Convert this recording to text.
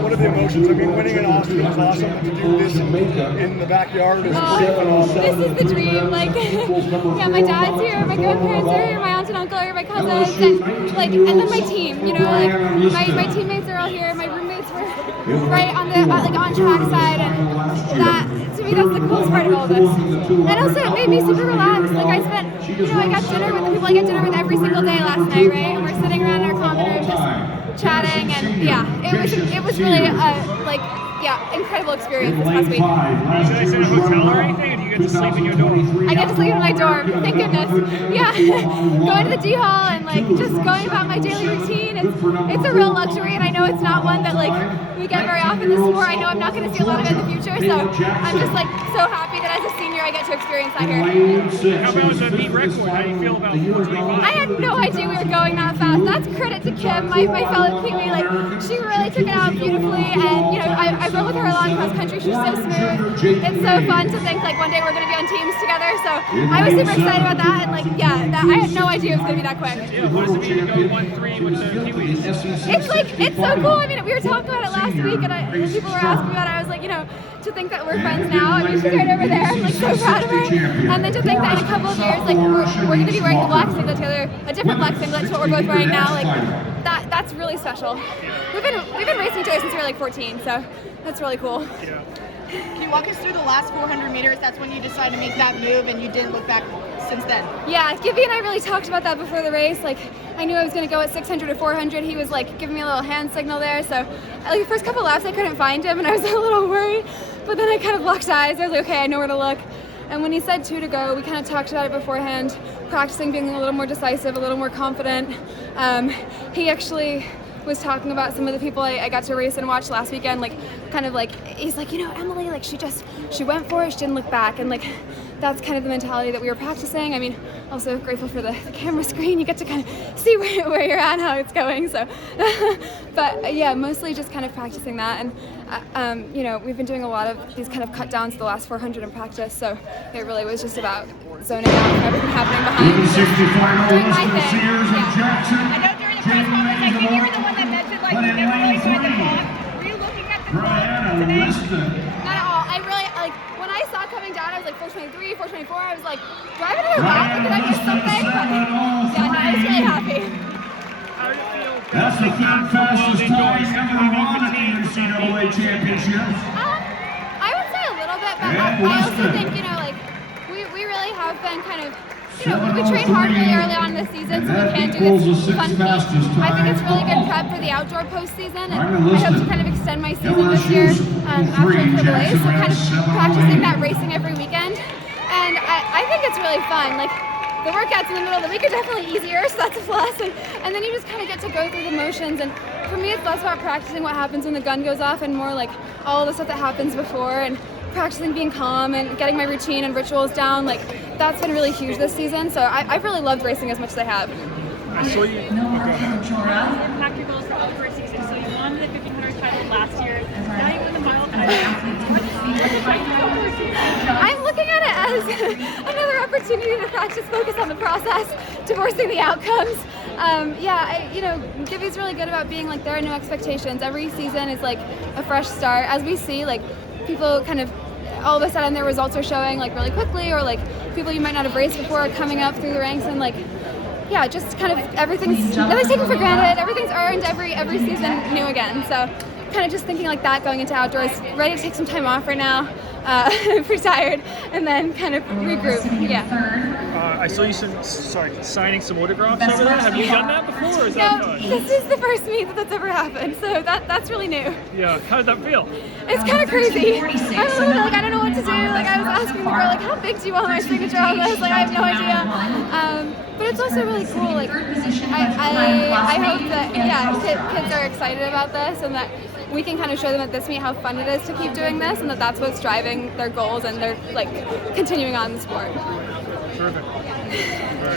what are the emotions? I mean, winning an Oscar is awesome, but to do this in the backyard is pretty phenomenal. This is the dream. Like, yeah, my dad's here, my grandparents are here, my aunt and uncle are here, my cousins, and then my team. You know, like my teammates are all here. My roommates were right on the on track side, and that to me that's the coolest part of all this. And also it made me super relaxed. Like I spent, I got dinner with the people I get dinner with every single day last night, right? And we're sitting around in our common room just chatting, and yeah, it was really incredible experience this past week. Did I stay in a hotel or anything? And you get to sleep in your dorm? I get to sleep in my dorm, thank goodness. Yeah, going to the D Hall and just going about my daily routine. It's a real luxury, and I know it's not one that we get very often in the sport. I know I'm not going to see a lot of it in the future, so I'm just so happy that as a senior I get to experience that here. How about the meet record? How do you feel about 4:25? I had no idea we were going that fast. That's credit to Kim, my fellow teammate. She really took it out beautifully, and I rode with her along cross country. She's so smooth. It's so fun to think one day we're going to be on teams together. So I was super excited about that, and I had no idea it was going to be that quick. Yeah, what does it mean to go 1-3 with the Kiwis? It's so cool. I mean, we were talking about it last week, and people were asking me about it. I was like, to think that we're friends now. I mean, she's right over there. I'm so proud of her. And then to think that in a couple of years, we're going to be wearing the black singlet together, a different black singlet to what we're both wearing now. That's really special. We've been racing together since we were 14, so that's really cool. Yeah. Can you walk us through the last 400 meters? That's when you decided to make that move, and you didn't look back since then. Yeah, Gibby and I really talked about that before the race. I knew I was going to go at 600 to 400. He was giving me a little hand signal there. So the first couple laps I couldn't find him, and I was a little worried. But then I kind of locked eyes. I was like, okay, I know where to look. And when he said 2 to go, we kind of talked about it beforehand, practicing being a little more decisive, a little more confident. He actually was talking about some of the people I got to race and watch last weekend, he's like, Emily, she went for it, she didn't look back, and that's kind of the mentality that we were practicing. I mean, also grateful for the camera screen. You get to kind of see where you're at, how it's going. So, but yeah, mostly just kind of practicing that. And we've been doing a lot of these kind of cut downs the last 400 in practice. So it really was just about zoning out and everything happening behind. Doing my thing. I know during the press conference, I think you were the one that mentioned you never really saw the clock. Were you looking at the clock today? Not at all. I really when I saw it coming down, I was 4:23, 4:24. I was like, do I have another lap? Did I miss something? But yeah, no, I was really happy. How do you feel? That's the third fastest time ever run at the NCAA championships. I would say a little bit, but I also think we really have been kind of. We trained hard really early on this season, so we can do this fun feat. I think it's really good prep for the outdoor postseason, and I hope to kind of extend my season this year after AAA, so kind of practicing that racing every weekend. And I think it's really fun. The workouts in the middle of the week are definitely easier, so that's a plus. And then you just kind of get to go through the motions. And for me, it's less about practicing what happens when the gun goes off and more all the stuff that happens before, and practicing being calm and getting my routine and rituals down. That's been really huge this season. So I've really loved racing as much as I have. I saw you. Impact your goals for all first season. So you won the 1500 title last year. Now you win the mile title. I'm looking at it as another opportunity to practice, focus on the process, divorcing the outcomes. Gibby's really good about being there are no expectations. Every season is a fresh start. As we see, people kind of all of a sudden their results are showing really quickly, or people you might not have raced before are coming up through the ranks, and just kind of everything's taken for granted. Everything's earned every season new again. So kind of just thinking that going into outdoors, ready to take some time off right now. Pretty tired, and then kind of regroup. Yeah. I saw you signing some autographs over there. Have you done that before? Or is that this is the first meet that's ever happened, so that's really new. Yeah. How does that feel? It's kind of crazy. I'm a little I don't know what to do. I was asking the girl how big do you want my signature on this? I have no idea. But it's also really cool. I hope that kids are excited about this, and that we can kind of show them at this meet how fun it is to keep doing this, and that's what's driving their goals, and they're continuing on in the sport. Terrific.